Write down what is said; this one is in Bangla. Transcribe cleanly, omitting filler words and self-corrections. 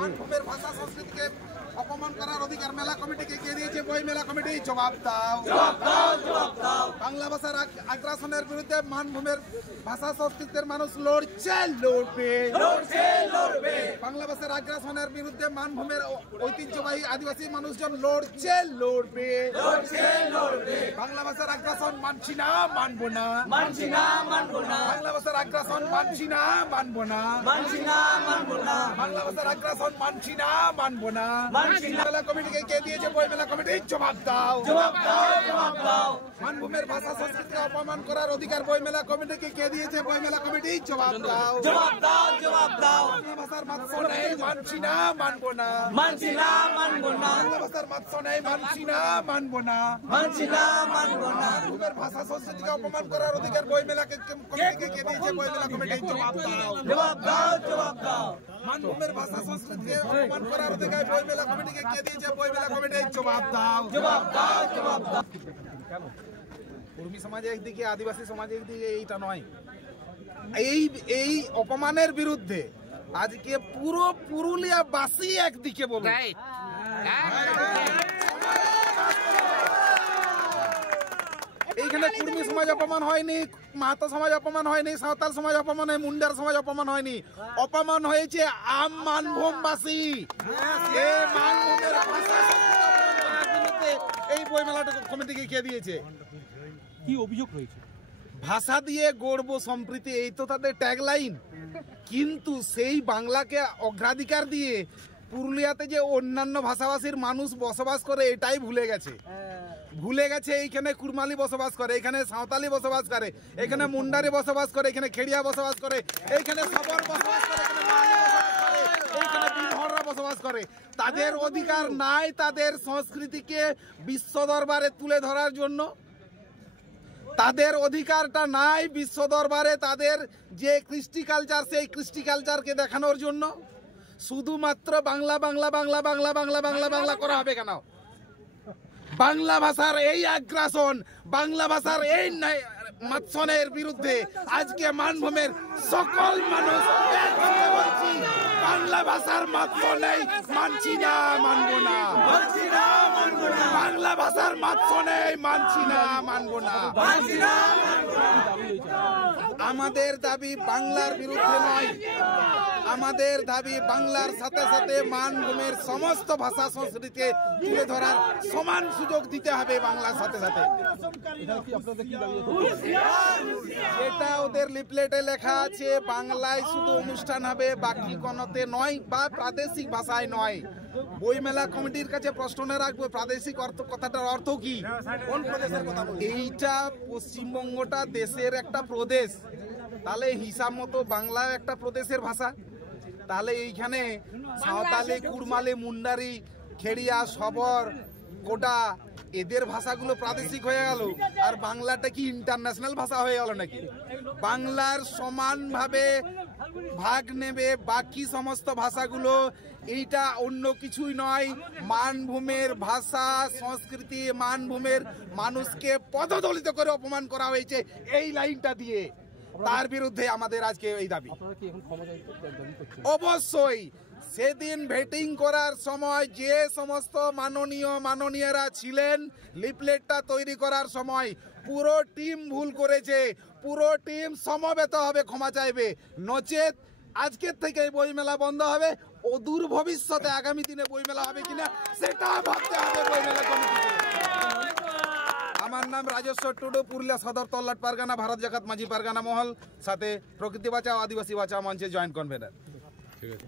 মানভূমের ভাষা সংস্কৃতিকে অপমান করার অধিকার মেলা কমিটিকে কে দিয়েছে? বই মেলা কমিটি। জবাব দাও। বাংলা ভাষার আগ্রাসনের বিরুদ্ধে মানভূমের ভাষা সংস্কৃতির মানুষ লড়ছে, লড়বে। বাংলা ভাষার আগ্রাসনের বিরুদ্ধে মানভূমের ঐতিহ্যবাহী আদিবাসী মানুষজন লড়ছে, লড়বে। বাংলা ভাষার আগ্রাসন মানছি না, মানবো না। বাংলা ভাষার আগ্রাসন মানছি না, মানবো না। বাংলা ভাষার আগ্রাসন মানছি না, মানবো না। মেলা কমিটিকে কে দিয়েছে? বই মেলা কমিটি। জবাব দাও। মানভূমের ভাষা সংস্কৃতিকে অপমান করার অধিকার বই মেলা কমিটিকে কে দিয়েছে? বই মেলা কমিটি। জবাব দাও। বাংলা ভাষার মাত্র নেই, মানছি না, মানবো না। বাংলা ভাষার মাত্র নেই, মানছি না, মানবো না। মানভূমের ভাষা সংস্কৃতিকে অপমান করার অধিকার বই মেলা কমিটিকে কে দিয়েছে? বই মেলা কমিটি। জবাব দাও। মানভূমের ভাষা সংস্কৃতিকে অপমান করার অধিকার বই মেলা কমিটিকে কে দিয়েছে? বই মেলা কমিটি। জবাব দাও। কর্মী সমাজ একদিকে, আদিবাসী সমাজ একদিকে, এইটা নয়। এই অপমানের বিরুদ্ধে আজকে পুরো পুরুলিয়া বাসী একদিকে বলবে। এইখানে কুর্মী সমাজ অপমান হয়নি, মাহাতো সমাজ অপমান হয়নি, সাঁওতাল সমাজ অপমান হয়, মুন্ডার সমাজ অপমান হয়নি, অপমান হয়েছে আম মানভূমবাসী। এই বই মেলাটা কমিটিকে কে দিয়েছে? কি অভিযোগ রয়েছে? ভাষা দিয়ে গড়ব সম্প্রীতি, এই তো তাদের ট্যাগলাইন। কিন্তু সেই বাংলাকে অগ্রাধিকার দিয়ে পুরুলিয়াতে যে অন্যান্য ভাষাভাষীর মানুষ বসবাস করে এটাই ভুলে গেছে। এইখানে কুরমালি বসবাস করে, এখানে সাঁওতালি বসবাস করে, এখানে মুন্ডারি বসবাস করে, এখানে খেড়িয়া বসবাস করে, এইখানে সবর বসবাস করে, এইখানে বিনহররা বসবাস করে। তাদের অধিকার নাই তাদের সংস্কৃতিকে বিশ্ব দরবারে তুলে ধরার জন্য। তাদের অধিকারটা নাই বিশ্ব দরবারে তাদের যে কৃষ্টি কালচার, সেই কৃষ্টি কালচারকে দেখানোর জন্য। শুধুমাত্র বাংলা বাংলা বাংলা বাংলা বাংলা বাংলা বাংলা করা হবে কেন? বাংলা ভাষার এই আগ্রাসন, বাংলা ভাষার এই মাৎসনের বিরুদ্ধে আজকে মানভূমের সকল মানুষ বলছি, বাংলা ভাষার মাত্র নেই, মানছি না, মানবো না। বাংলা ভাষার মাত্র নেই, মানছি না, মানবো না। আমাদের দাবি বাংলার বিরুদ্ধে নয়, আমাদের দাবি বাংলার সাথে সাথে মানভূমের সমস্ত ভাষা সংস্কৃতিকে তুলে ধরার সমান সুযোগ দিতে হবে বাংলার সাথে সাথে। এটা ওদের লিফলেটে লেখা আছে, বাংলায় শুধু অনুষ্ঠান হবে, বাকি কোনোতে নয়, বা প্রাদেশিক ভাষায় নয়। বইমেলা কমিটির কাছে প্রশ্ন রাখবো, প্রাদেশিক কথাটার অর্থ কি? কোন প্রদেশের কথা? এইটা পশ্চিমবঙ্গটা দেশের একটা প্রদেশ, তাহলে হিসাব মতো বাংলা একটা প্রদেশের ভাষা। তাহলে এইখানে সাঁওতালি, কুড়মালি, মুন্ডারি, খেড়িয়া, সবর, কোটা, এদের ভাষাগুলো প্রাদেশিক হয়ে গেল, আর বাংলাটা কি ইন্টারন্যাশনাল ভাষা হয়ে গেল নাকি? বাংলার সমানভাবে ভাগ নেবে বাকি সমস্ত ভাষাগুলো। এইটা অন্য কিছুই নয়, মানভূমের ভাষা সংস্কৃতি, মানভূমের মানুষকে পদদলিত করে অপমান করা হয়েছে এই লাইনটা দিয়ে। তার বিরুদ্ধে আমাদের আজকে এই দাবি। অবশ্যই সেদিন ভেটিং করার সময় যে সমস্ত মাননীয়রা ছিলেন, লিফলেটটা তৈরি করার সময় পুরো টিম ভুল করেছে, পুরো টিম সমবেত হবে, ক্ষমা চাইবে। নচেত আজকের থেকে বইমেলা বন্ধ হবে, অদূর ভবিষ্যতে আগামী দিনে বইমেলা হবে কিনা সেটা ভাবতে হবে বইমেলা কমিটিকে। আমার নাম রাজেশ্বর টুডু, পুরুলিয়া সদর তল্লাট পারগানা, ভারত জাকাত মাঝি পারগানা মহল, সাথে প্রকৃতি বাঁচাও আদিবাসী বাঁচাও মঞ্চে জয়েন্ট কনভেনার। ঠিক আছে।